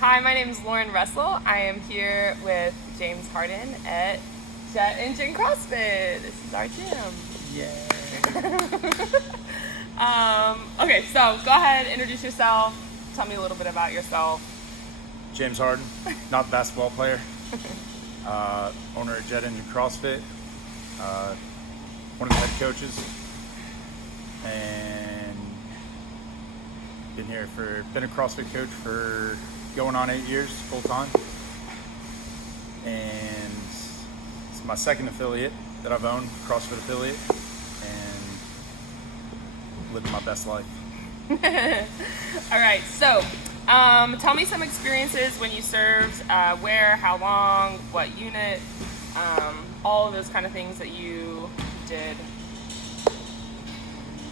Hi, my name is Lauren Russell. I am here with James Harden at Jet CrossFit. This is our gym. Yeah. Okay, so go ahead, introduce yourself. Tell me a little bit about yourself. James Harden, not basketball player. Owner at Jet CrossFit. One of the head coaches. And been a CrossFit coach for going on 8 years full time. And it's my second affiliate that I've owned, CrossFit affiliate, and living my best life. All right, so tell me some experiences when you served, where, how long, what unit, all of those kind of things that you did.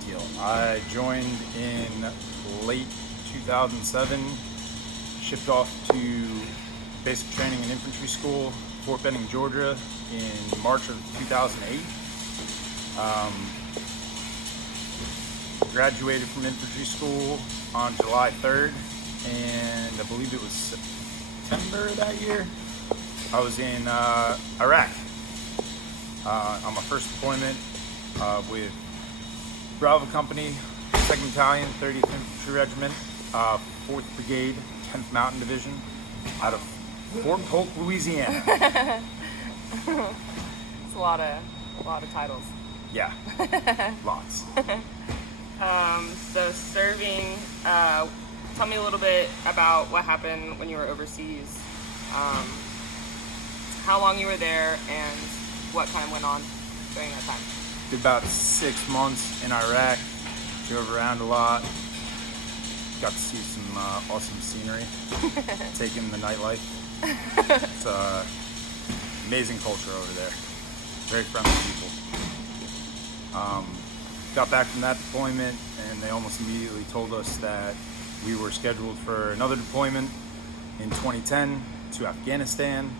Deal. I joined in late 2007, shipped off to basic training and infantry school, Fort Benning, Georgia, in March of 2008. Graduated from infantry school on July 3rd, and I believe it was September that year. I was in Iraq on my first deployment with Bravo Company, 2nd Battalion, 30th Infantry Regiment, 4th Brigade, 10th Mountain Division, out of Fort Polk, Louisiana. It's a lot of titles. Yeah, lots. So serving, tell me a little bit about what happened when you were overseas, how long you were there, and what kind of went on during that time. Did about 6 months in Iraq, drove around a lot, got to see some awesome scenery, take in the nightlife. It's amazing culture over there, very friendly people. Got back from that deployment, and they almost immediately told us that we were scheduled for another deployment in 2010 to Afghanistan.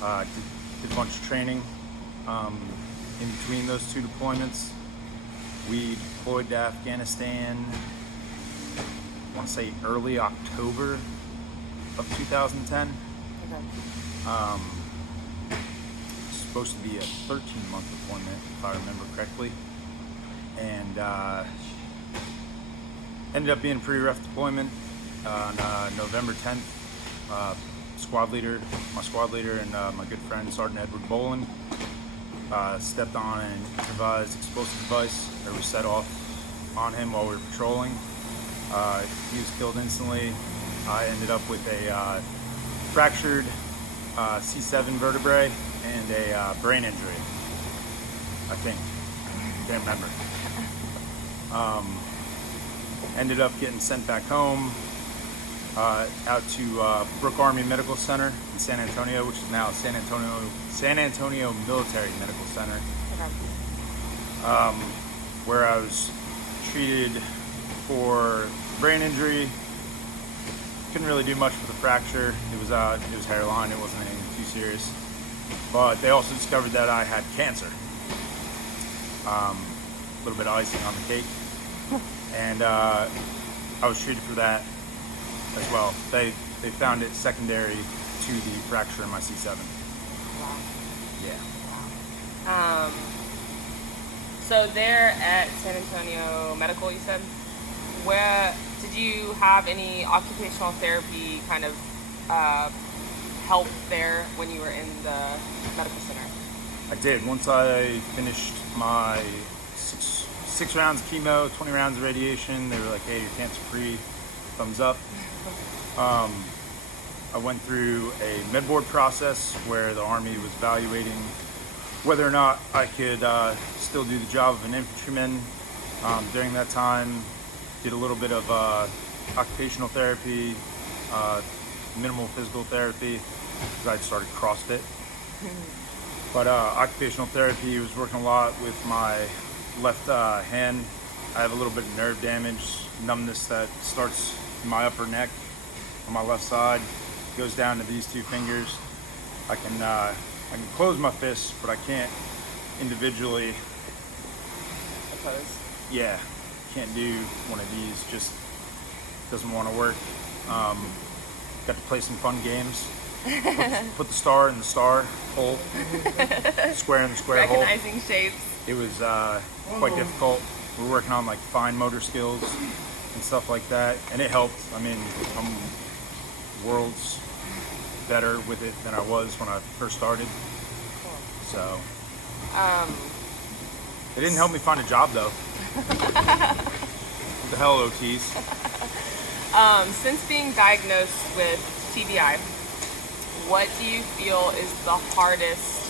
Did a bunch of training in between those two deployments. We deployed to Afghanistan, I want to say early October of 2010. Okay. It's supposed to be a 13-month deployment, if I remember correctly. And ended up being a pretty rough deployment. On November 10th, my squad leader and my good friend Sergeant Edward Boland stepped on an improvised explosive device that was set off on him while we were patrolling. He was killed instantly. I ended up with a fractured C7 vertebrae and a brain injury, I think. Can't remember. Ended up getting sent back home out to Brooke Army Medical Center in San Antonio, which is now San Antonio Military Medical Center, Okay. where I was treated for brain injury. Couldn't really do much for the fracture. It was hairline. It wasn't anything too serious. But they also discovered that I had cancer. A little bit of icing on the cake. And I was treated for that as well. They found it secondary to the fracture in my C7. Wow. Yeah. Wow. So there at San Antonio Medical, you said, where did you have any occupational therapy kind of help there when you were in the medical center? I did. Once I finished my six rounds of chemo, 20 rounds of radiation, they were like, hey, you're cancer free, thumbs up. I went through a med board process where the Army was evaluating whether or not I could still do the job of an infantryman. During that time, did a little bit of occupational therapy, minimal physical therapy, because I'd started CrossFit. But occupational therapy was working a lot with my left hand. I have a little bit of nerve damage, numbness that starts in my upper neck on my left side, goes down to these two fingers. I can close my fists, but I can't individually. Opposed. Yeah, can't do one of these. Just doesn't want to work. Got to play some fun games. Put the star in the star hole, square in the square hole. Recognizing shapes. It was quite difficult. We were working on like fine motor skills and stuff like that, and it helped. I mean, I'm worlds better with it than I was when I first started. So it didn't help me find a job though. What the hell, OTs? Since being diagnosed with TBI, what do you feel is the hardest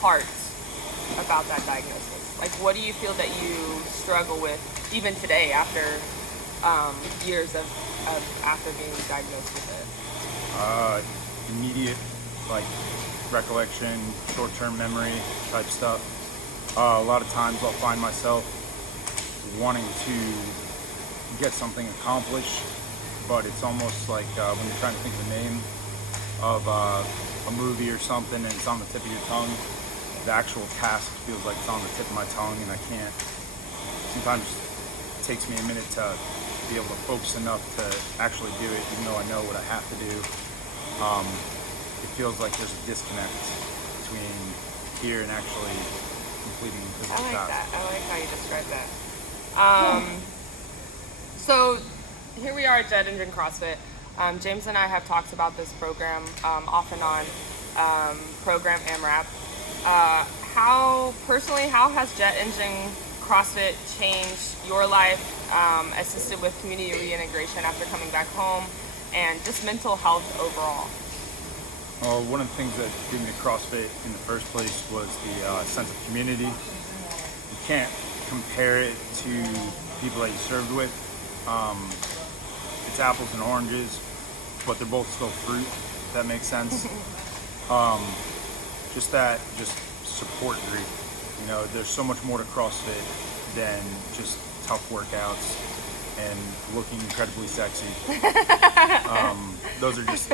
part about that diagnosis? Like, what do you feel that you struggle with even today after years of after being diagnosed with it? Immediate, like, recollection, short-term memory type stuff. A lot of times I'll find myself wanting to get something accomplished, but it's almost like when you're trying to think of the name of a movie or something and it's on the tip of your tongue, the actual task feels like it's on the tip of my tongue and I can't. Sometimes it takes me a minute to be able to focus enough to actually do it, even though I know what I have to do. It feels like there's a disconnect between here and actually completing the physical task. That. I like how you describe that. So here we are at Jet Engine CrossFit. James and I have talked about this program off and on, program AMRAP. How has Jet Engine CrossFit changed your life, assisted with community reintegration after coming back home, and just mental health overall? Well, one of the things that drew me to CrossFit in the first place was the sense of community. You can't compare it to people that you served with. It's apples and oranges, but they're both still fruit, if that makes sense. Just support group. You know, there's so much more to CrossFit than just tough workouts and looking incredibly sexy. Those are just,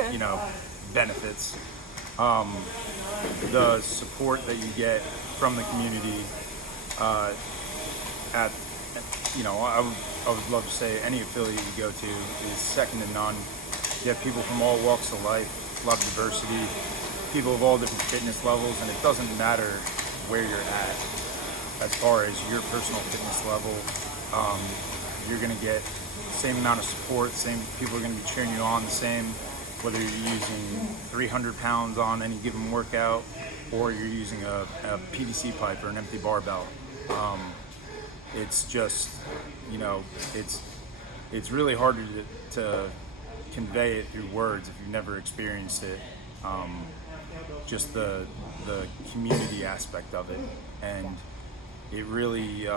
benefits. The support that you get from the community I would love to say any affiliate you go to is second to none. You have people from all walks of life, a lot of diversity, people of all different fitness levels, and it doesn't matter where you're at as far as your personal fitness level. You're going to get the same amount of support, people are going to be cheering you on the same, whether you're using 300 pounds on any given workout or you're using a PVC pipe or an empty barbell. It's just, it's really hard to convey it through words if you've never experienced it. Just the community aspect of it, and it really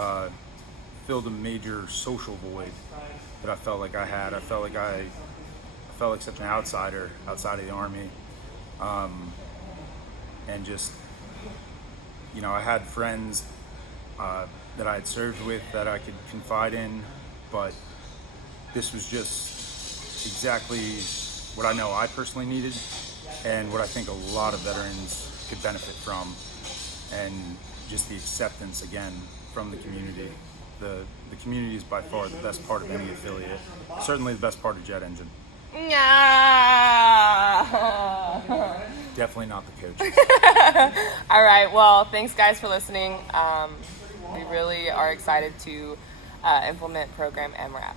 filled a major social void that I felt like I had. I felt like such an outsider outside of the Army, and just, I had friends that I had served with that I could confide in, but this was just exactly what I know I personally needed and what I think a lot of veterans could benefit from, and just the acceptance again from the community. The community is by far the best part of any affiliate, certainly the best part of Jet Engine. Definitely not the coaches. All right, well, thanks guys for listening. We really are excited to implement program MRAP.